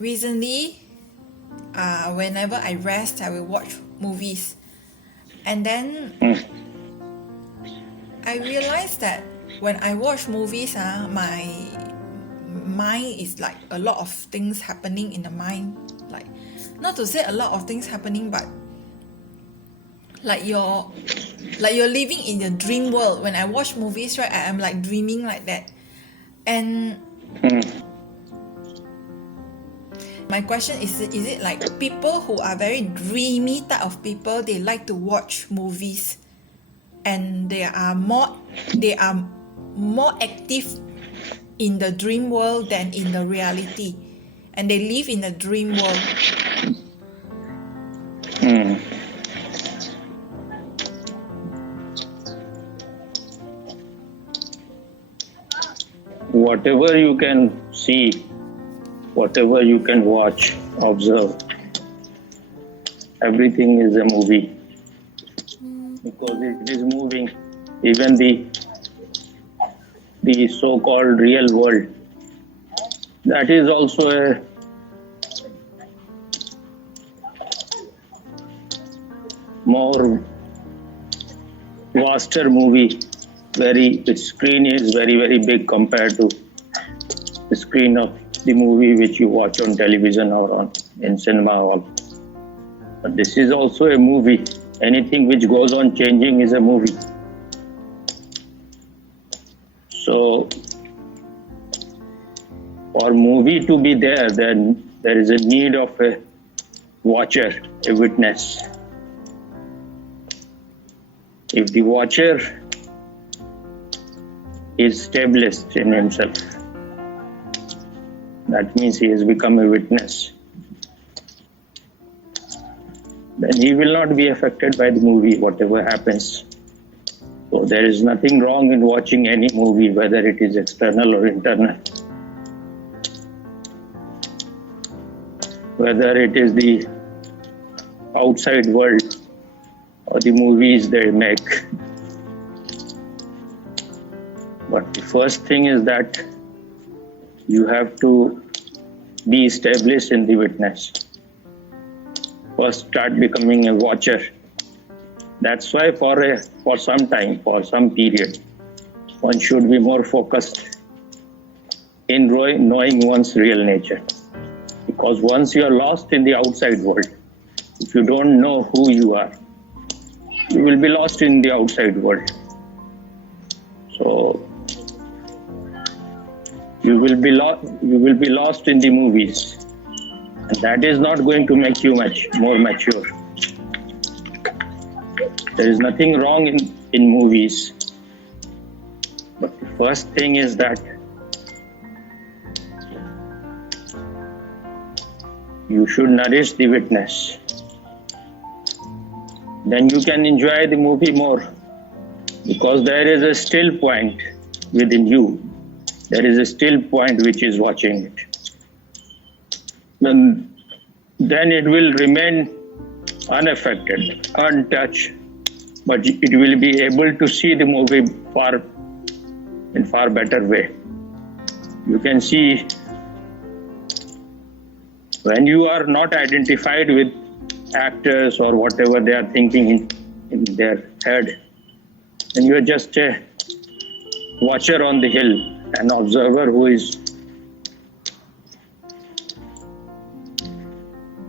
recently, whenever I rest, I will watch movies. And then I realized that when I watch movies, my mind is like a lot of things happening in the mind. Like, not to say a lot of things happening, but like you're living in a dream world. When I watch movies, right, I am like dreaming like that. And my question is it like people who are very dreamy type of people, they like to watch movies and they are more active in the dream world than in the reality, and they live in a dream world. Whatever you can see, whatever you can watch, observe, everything is a movie because it is moving. Even the so-called real world, that is also a more vaster movie. Its screen is very big compared to the screen of the movie which you watch on television or in cinema hall. But this is also a movie. Anything which goes on changing is a movie. So for movie to be there, then there is a need of a watcher, a witness. If the watcher is established in himself, that means he has become a witness. Then he will not be affected by the movie, whatever happens. So there is nothing wrong in watching any movie, whether it is external or internal. Whether it is the outside world or the movies they make. But the first thing is that you have to be established in the witness. First start becoming a watcher. That's why for some time, for some period, one should be more focused in knowing one's real nature. Because once you are lost in the outside world, if you don't know who you are, you will be lost in the outside world. So you will be lost in the movies, and that is not going to make you much more mature. There is nothing wrong in movies, but the first thing is that you should nourish the witness. Then you can enjoy the movie more, because there is a still point within you. There is a still point which is watching it. Then it will remain unaffected, untouched, but it will be able to see the movie in far better way. You can see when you are not identified with actors or whatever they are thinking in their head, and you are just a watcher on the hill, an observer who is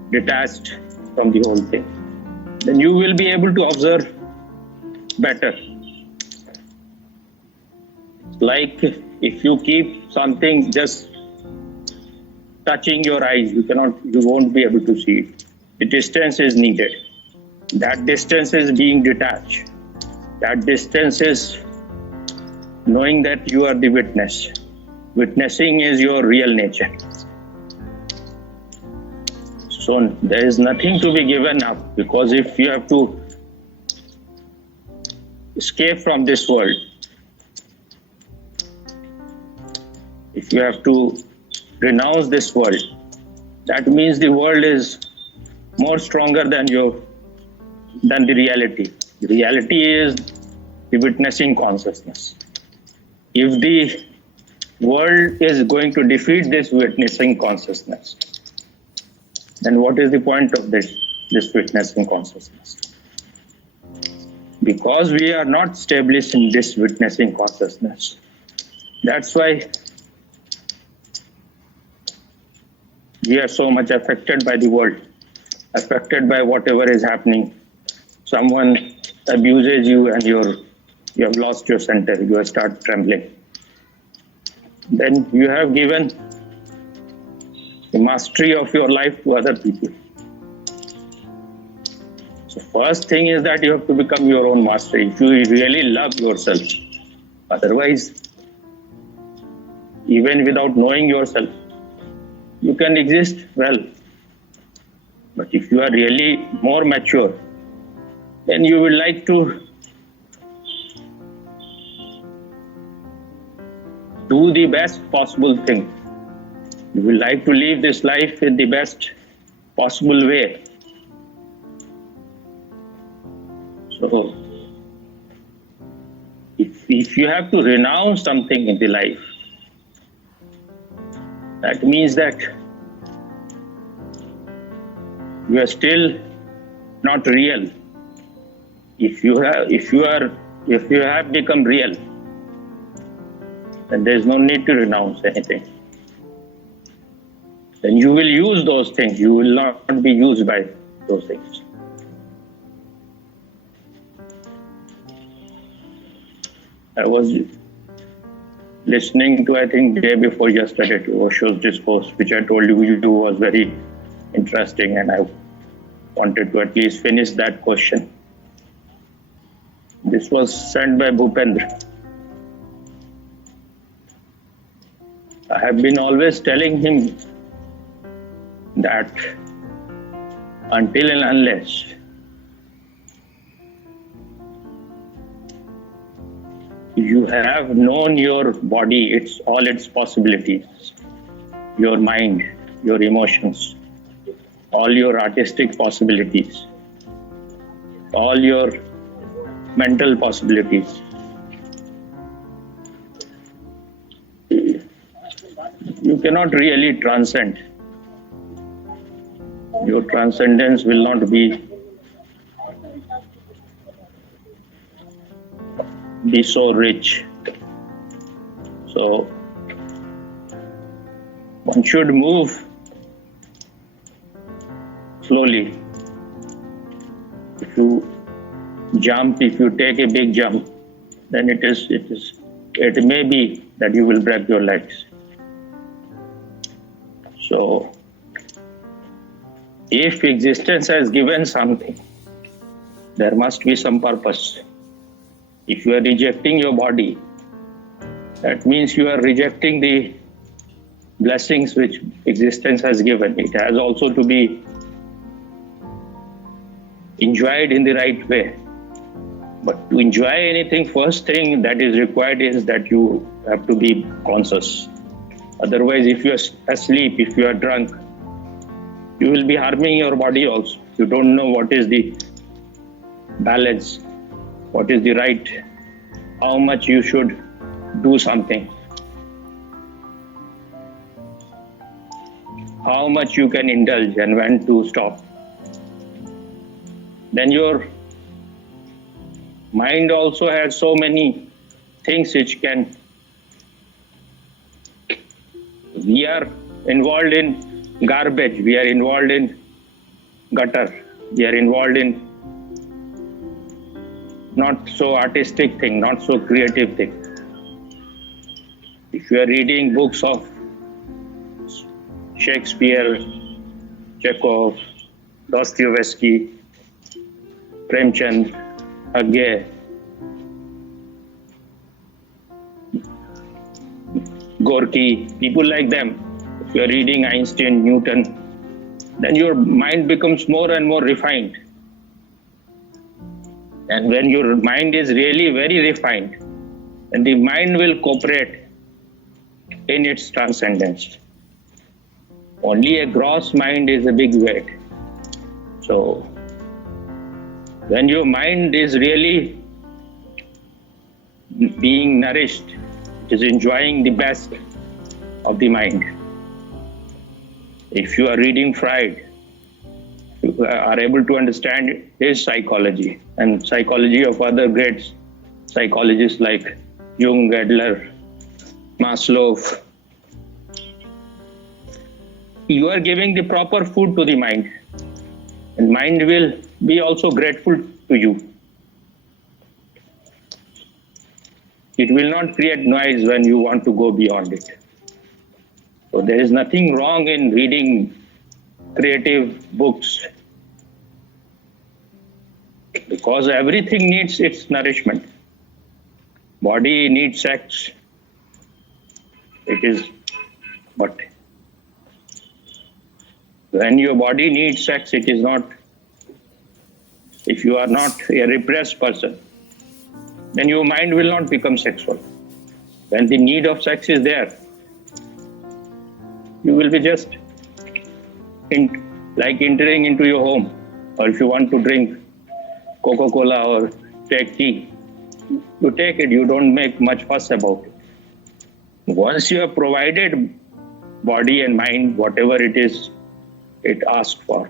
detached from the whole thing, then you will be able to observe better. Like if you keep something just touching your eyes, you won't be able to see it. The distance is needed. That distance is being detached. That distance is knowing that you are the witness. Witnessing is your real nature. So there is nothing to be given up, because if you have to escape from this world, if you have to renounce this world, that means the world is more stronger than the reality. The reality is the witnessing consciousness. If the world is going to defeat this witnessing consciousness, then what is the point of this witnessing consciousness? Because we are not established in this witnessing consciousness. That's why we are so much affected by the world, affected by whatever is happening. Someone abuses you and you have lost your center, you start trembling. Then you have given the mastery of your life to other people. So first thing is that you have to become your own master if you really love yourself. Otherwise, even without knowing yourself, you can exist well. But if you are really more mature, then you will like to do the best possible thing. You will like to live this life in the best possible way. So, if you have to renounce something in the life, that means that you are still not real. If you have become real, then there is no need to renounce anything. Then you will use those things. You will not be used by those things. I was listening to, I think, day before yesterday, to Osho's discourse, which I told you was very interesting, and I wanted to at least finish that question. This was sent by Bhupendra. I have been always telling him that until and unless you have known your body, all its possibilities, your mind, your emotions, all your artistic possibilities, all your mental possibilities, you cannot really transcend. Your transcendence will not be so rich. So one should move slowly. If you jump, if you take a big jump, then it may be that you will break your legs. So if existence has given something, there must be some purpose. If you are rejecting your body, that means you are rejecting the blessings which existence has given. It has also to be enjoyed in the right way. But to enjoy anything, first thing that is required is that you have to be conscious. Otherwise, if you are asleep, if you are drunk, you will be harming your body also. You don't know what is the balance, what is the right, how much you should do something, how much you can indulge and when to stop. Then your mind also has so many things which can. We are involved in garbage, we are involved in gutter, we are involved in not so artistic thing, not so creative thing. If you are reading books of Shakespeare, Chekhov, Dostoevsky, Premchand, Agye, Gorky, people like them, if you are reading Einstein, Newton, then your mind becomes more and more refined. And when your mind is really very refined, then the mind will cooperate in its transcendence. Only a gross mind is a big weight. So, when your mind is really being nourished, it is enjoying the best of the mind. If you are reading Freud, are able to understand his psychology and psychology of other great psychologists like Jung, Adler, Maslow. You are giving the proper food to the mind, and mind will be also grateful to you. It will not create noise when you want to go beyond it. So there is nothing wrong in reading creative books, because everything needs its nourishment. Body needs sex. It is, but when your body needs sex, it is not, if you are not a repressed person, then your mind will not become sexual. When the need of sex is there, you will be just like entering into your home, or if you want to drink Coca-Cola or take tea, you take it, you don't make much fuss about it. Once you have provided body and mind whatever it is it asked for,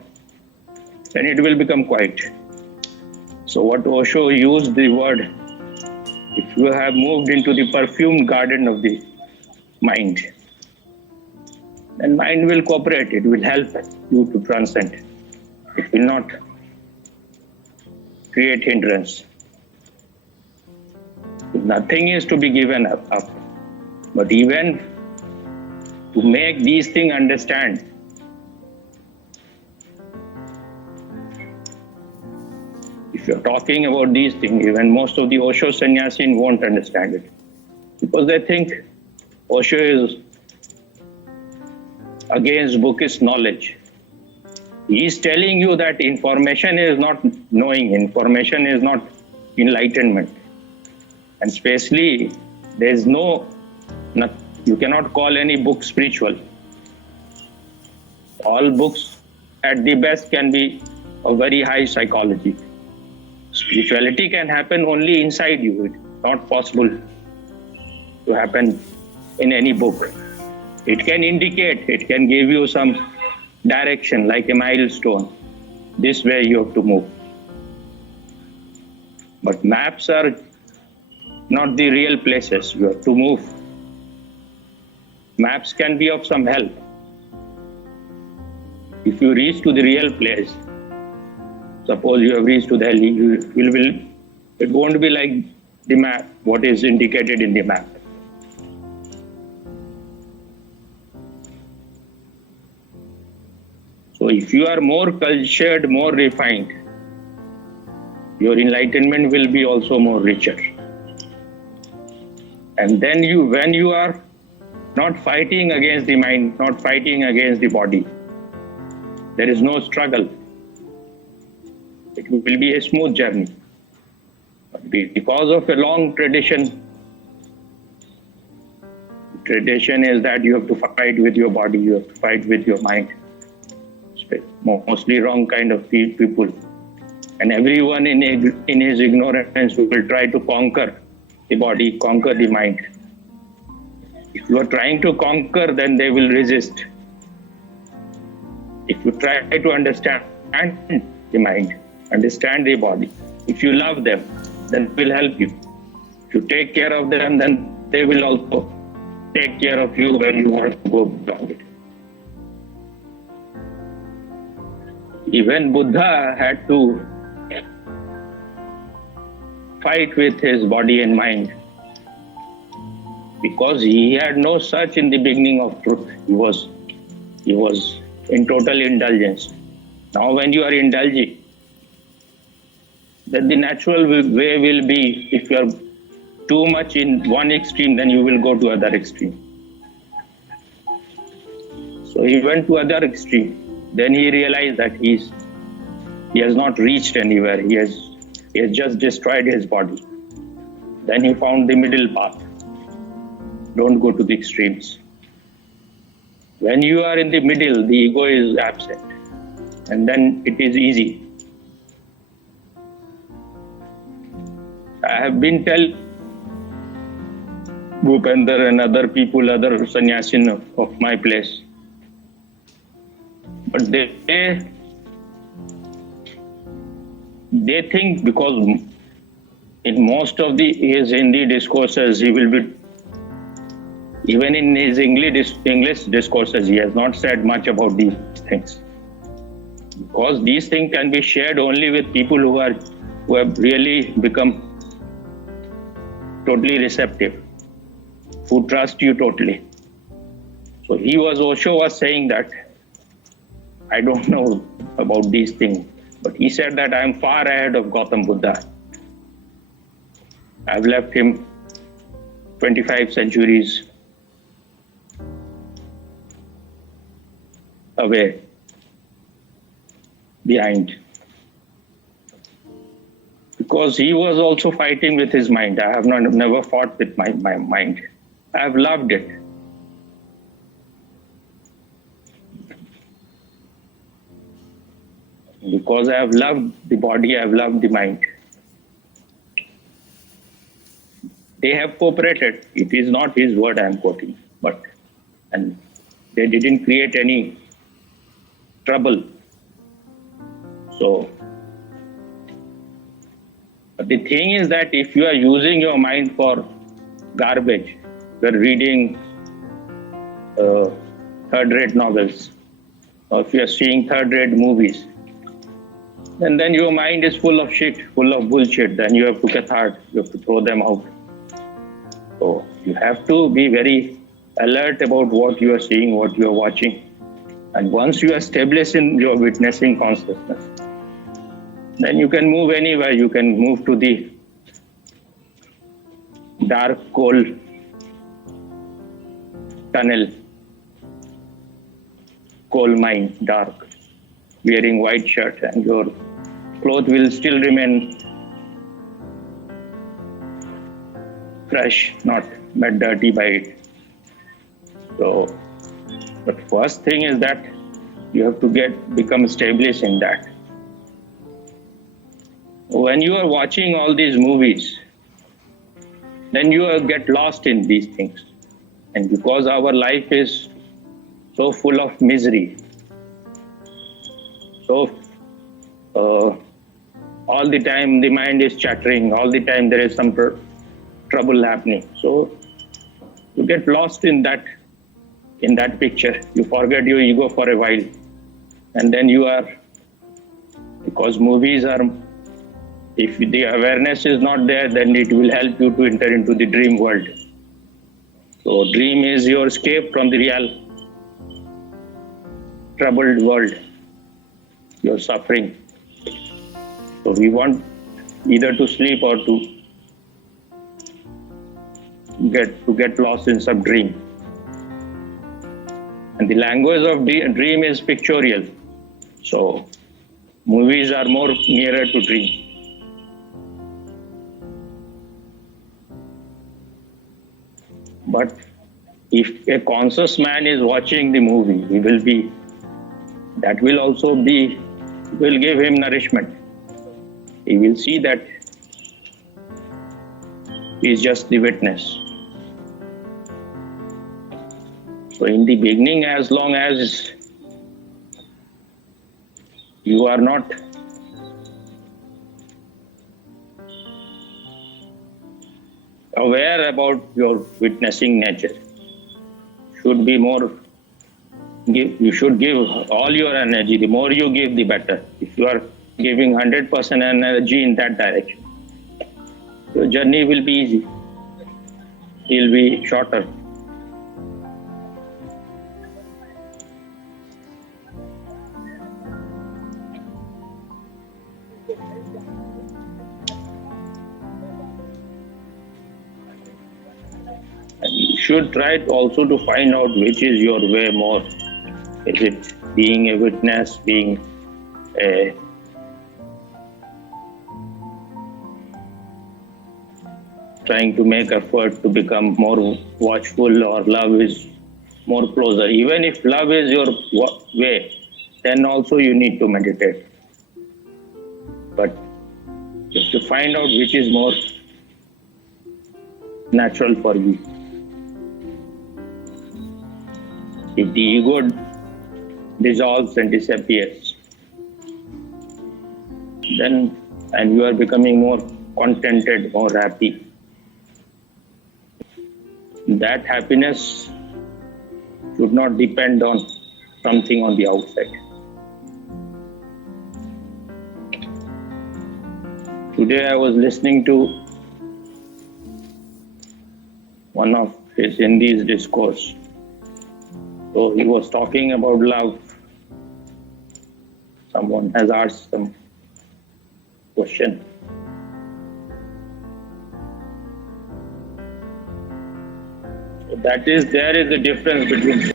then it will become quiet. So what Osho used the word, if you have moved into the perfumed garden of the mind, then mind will cooperate, it will help you to transcend. It will not create hindrance. Nothing is to be given up. But even to make these things understand, if you're talking about these things, even most of the Osho sannyasin won't understand it, because they think Osho is against bookish knowledge. He is telling you that information is not knowing, information is not enlightenment. And especially, there is you cannot call any book spiritual. All books at the best can be of very high psychology. Spirituality can happen only inside you. It's not possible to happen in any book. It can indicate, it can give you some direction like a milestone. This way you have to move. But maps are not the real places you have to move. Maps can be of some help. If you reach to the real place, suppose you have reached to Delhi, it won't be like the map, what is indicated in the map. So if you are more cultured, more refined, your enlightenment will be also more richer. And then when you are not fighting against the mind, not fighting against the body, there is no struggle. It will be a smooth journey. But because of a long tradition is that you have to fight with your body, you have to fight with your mind. Mostly wrong kind of people. And everyone in his ignorance will try to conquer the body, conquer the mind. If you are trying to conquer, then they will resist. If you try to understand the mind, understand the body, if you love them, then it will help you. If you take care of them, then they will also take care of you when you want to go beyond it. Even Buddha had to fight with his body and mind, because he had no such in the beginning of truth. He was in total indulgence. Now when you are indulging, then the natural way will be, if you are too much in one extreme, then you will go to other extreme. So he went to other extreme. Then he realized that he has not reached anywhere. He has just destroyed his body. Then he found the middle path. Don't go to the extremes. When you are in the middle, the ego is absent. And then it is easy. I have been telling Bhupender and other people, other sannyasin of my place, but they they think because in most of his Hindi discourses, he will be, even in his English discourses, he has not said much about these things. Because these things can be shared only with people who have really become totally receptive, who trust you totally. So Osho was saying that, I don't know about these things, but he said that I am far ahead of Gautam Buddha. I've left him 25 centuries away, behind. Because he was also fighting with his mind. I have never fought with my mind. I have loved it. Because I have loved the body, I have loved the mind. They have cooperated. It is not his word I am quoting, and they didn't create any trouble. So, but the thing is that if you are using your mind for garbage, you are reading third-rate novels, or if you are seeing third-rate movies, and then your mind is full of shit, full of bullshit, then you have to get hard, you have to throw them out. So you have to be very alert about what you are seeing, what you are watching. And once you are established in your witnessing consciousness, then you can move anywhere. You can move to the dark, cold tunnel, coal mine, dark, wearing white shirt, and your clothes will still remain fresh, not made dirty by it. So, but first thing is that you have to become established in that. When you are watching all these movies, then you get lost in these things. And because our life is so full of misery, so all the time the mind is chattering, all the time there is some trouble happening. So you get lost in that picture. You forget your ego for a while. And then you are, because movies are, if the awareness is not there, then it will help you to enter into the dream world. So dream is your escape from the real troubled world, your suffering. So we want either to sleep or to get lost in some dream. And the language of dream is pictorial. So movies are more nearer to dream. But if a conscious man is watching the movie, will give him nourishment. He will see that he is just the witness. So in the beginning, as long as you are not aware about your witnessing nature, you should give all your energy. The more you give, the better. If you are giving 100% energy in that direction, your journey will be easy. It will be shorter. And you should try also to find out which is your way more. Is it being a witness, being a trying to make effort to become more watchful, or love is more closer? Even if love is your way, then also you need to meditate. But you have to find out which is more natural for you. If the ego dissolves and disappears, then and you are becoming more contented, more happy. That happiness should not depend on something on the outside. Today I was listening to one of his Hindi's discourse. So he was talking about love. Someone has asked some question. So there is the difference between,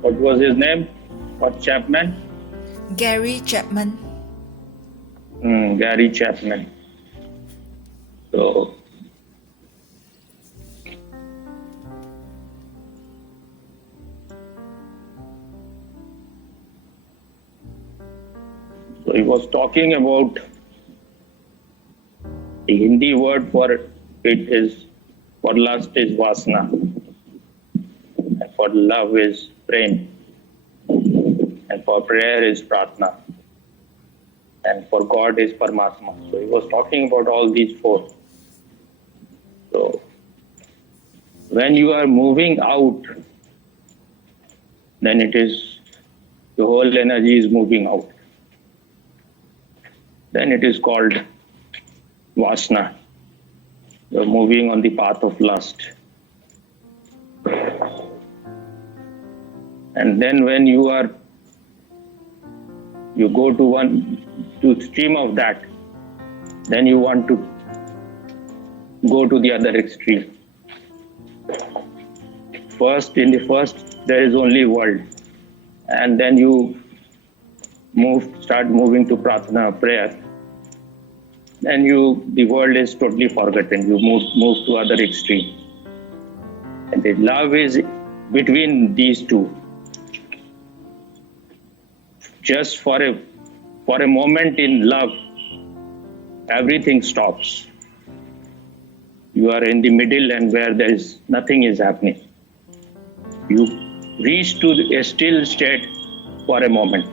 what was his name? What, Chapman? Gary Chapman. Gary Chapman. So he was talking about the Hindi word for it is, for lust is vasana, and for love is prem, and for prayer is pratna, and for God is Paramatma. So he was talking about all these four. So when you are moving out, then it is, the whole energy is moving out. Then it is called vasana. You are moving on the path of lust. And then when you go to extreme of that, then you want to go to the other extreme. In the first there is only world, and then you start moving to pratna, prayer. Then the world is totally forgotten. You move to other extreme. And the love is between these two. Just for a moment in love, everything stops. You are in the middle, and where nothing is happening. You reach to a still state for a moment.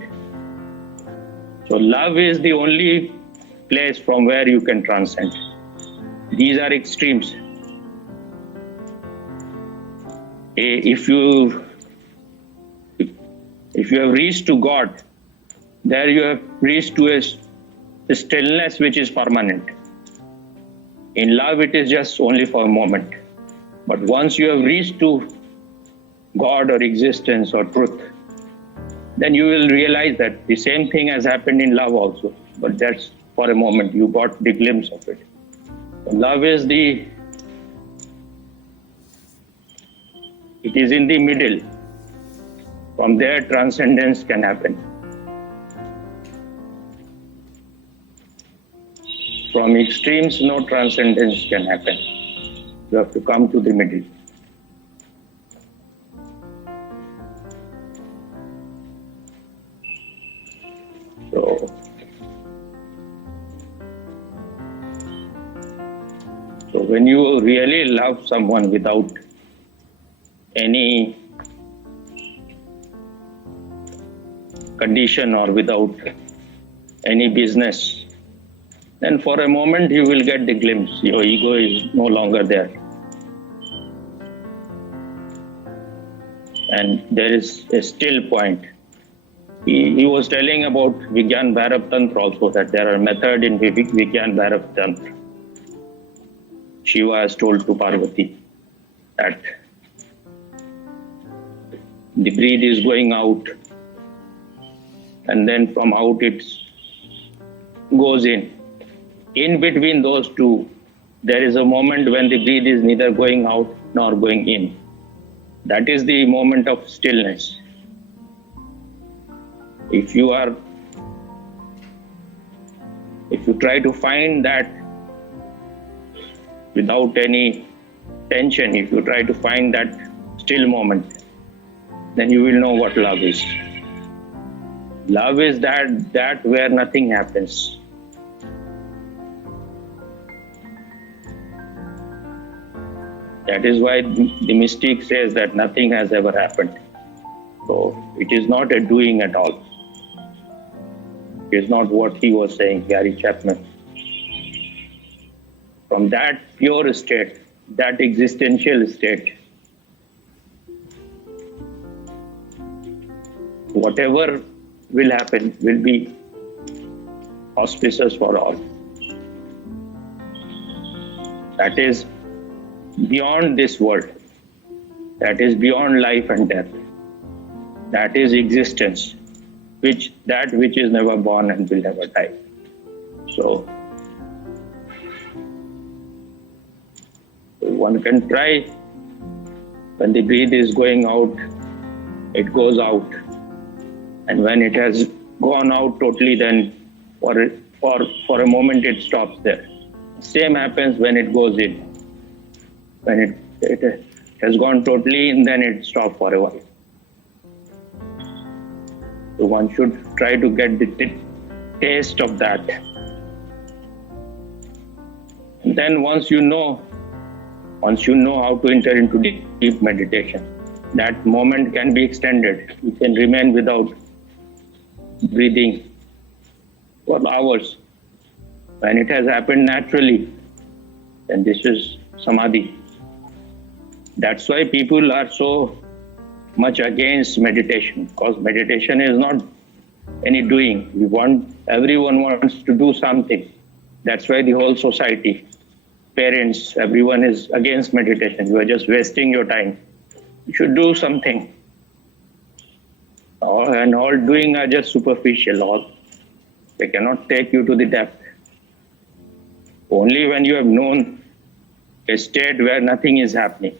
So love is the only place from where you can transcend. These are extremes. If you have reached to God, there you have reached to a stillness which is permanent. In love, it is just only for a moment. But once you have reached to God or existence or truth, then you will realize that the same thing has happened in love also. But that's for a moment. You got the glimpse of it. So love is it is in the middle. From there, transcendence can happen. From extremes, no transcendence can happen. You have to come to the middle. So when you really love someone without any condition or without any business, then for a moment you will get the glimpse. Your ego is no longer there. And there is a still point. He was telling about Vigyan Bhairav Tantra also, that there are methods in Vigyan Bhairav Tantra. Shiva has told to Parvati that the breath is going out, and then from out it goes in. In between those two, there is a moment when the breath is neither going out nor going in. That is the moment of stillness. If you try to find that without any tension, if you try to find that still moment, then you will know what love is. Love is that where nothing happens. That is why the mystic says that nothing has ever happened. So it is not a doing at all. is not what he was saying, Gary Chapman. From that pure state, that existential state, whatever will happen will be auspicious for all. That is beyond this world. That is beyond life and death. That is existence, which is never born and will never die. So one can try, when the breath is going out, it goes out. And when it has gone out totally, then for a moment it stops there. Same happens when it goes in. When it has gone totally in, then it stops for a while. So one should try to get the taste of that. And then once you know how to enter into deep meditation, that moment can be extended. You can remain without breathing for hours. When it has happened naturally, then this is samadhi. That's why people are so much against meditation, because meditation is not any doing. Everyone wants to do something. That's why the whole society, parents, everyone is against meditation. You are just wasting your time. You should do something. And all doing are just superficial. They cannot take you to the depth. Only when you have known a state where nothing is happening,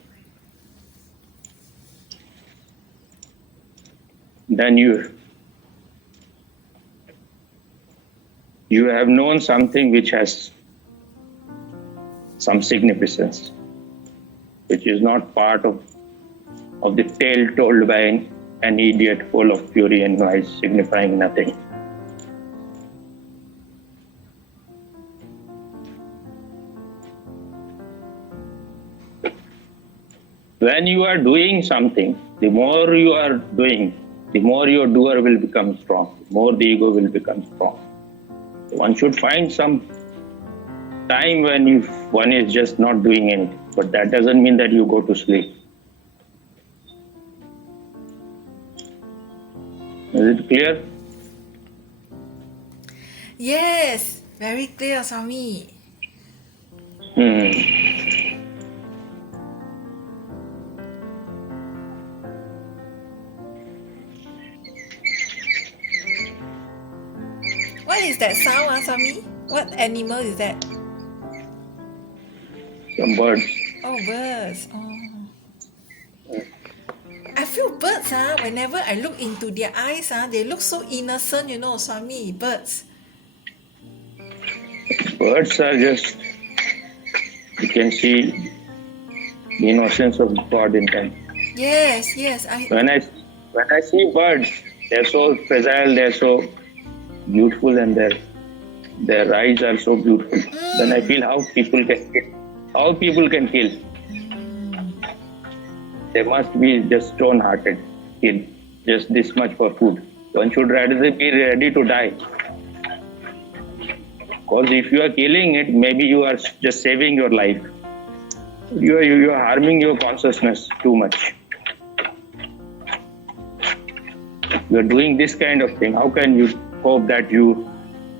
then you have known something which has some significance, which is not part of the tale told by an idiot full of fury and noise, signifying nothing. When you are doing something, the more you are doing, the more your doer will become strong, the more the ego will become strong. One should find some time when one is just not doing anything, but that doesn't mean that you go to sleep. Is it clear? Yes, very clear, Swami. What is that sound, Swami? What animal is that? Some birds. Oh, birds. Oh. I feel birds, whenever I look into their eyes, they look so innocent, Swami, birds. Birds are just, you can see the innocence of God in them. Yes. When I see birds, they're so fragile, they're so beautiful, and their eyes are so beautiful. Then I feel how people can kill. They must be just stone-hearted, kill just this much for food. One should rather be ready to die. Because if you are killing it, maybe you are just saving your life. You are harming your consciousness too much. You are doing this kind of thing. How can you hope that you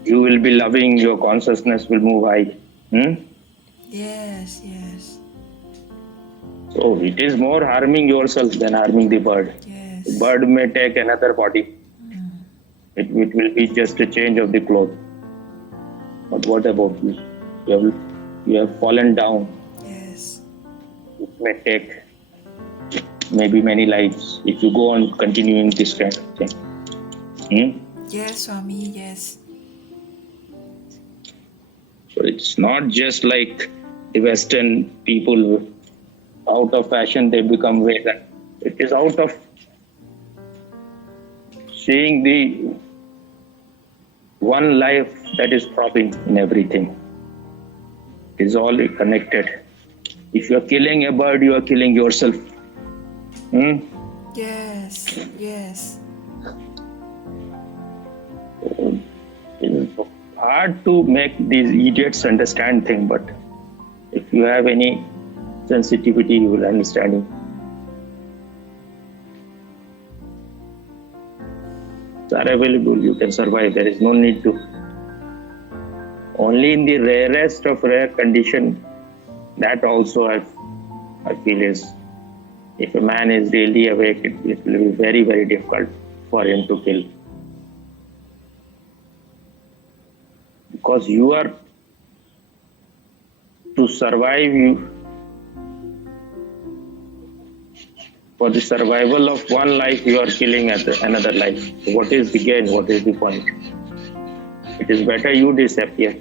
will be loving, your consciousness will move high? Yes. So it is more harming yourself than harming the bird. Yes. The bird may take another body. It will be just a change of the cloth. But what about you? You have fallen down. Yes. It may take maybe many lives if you go on continuing this kind of thing. Yes, Swami, yes. So it's not just like the Western people, out of fashion they become vegan. It is out of seeing the one life that is throbbing in everything. It is all connected. If you are killing a bird, you are killing yourself. Yes. hard to make these idiots understand things, but if you have any sensitivity, you will understand it. Are available, you can survive. There is no need to. Only in the rarest of rare condition, that also I feel is, if a man is really awake, it will be very, very difficult for him to kill. Because you are, to survive, for the survival of one life, you are killing another life. So what is the gain? What is the point? It is better you disappear.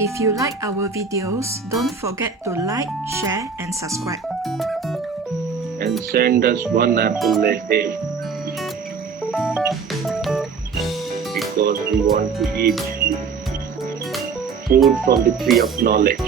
If you like our videos, don't forget to like, share and subscribe. And send us one apple a day. Because we want to eat food from the tree of knowledge.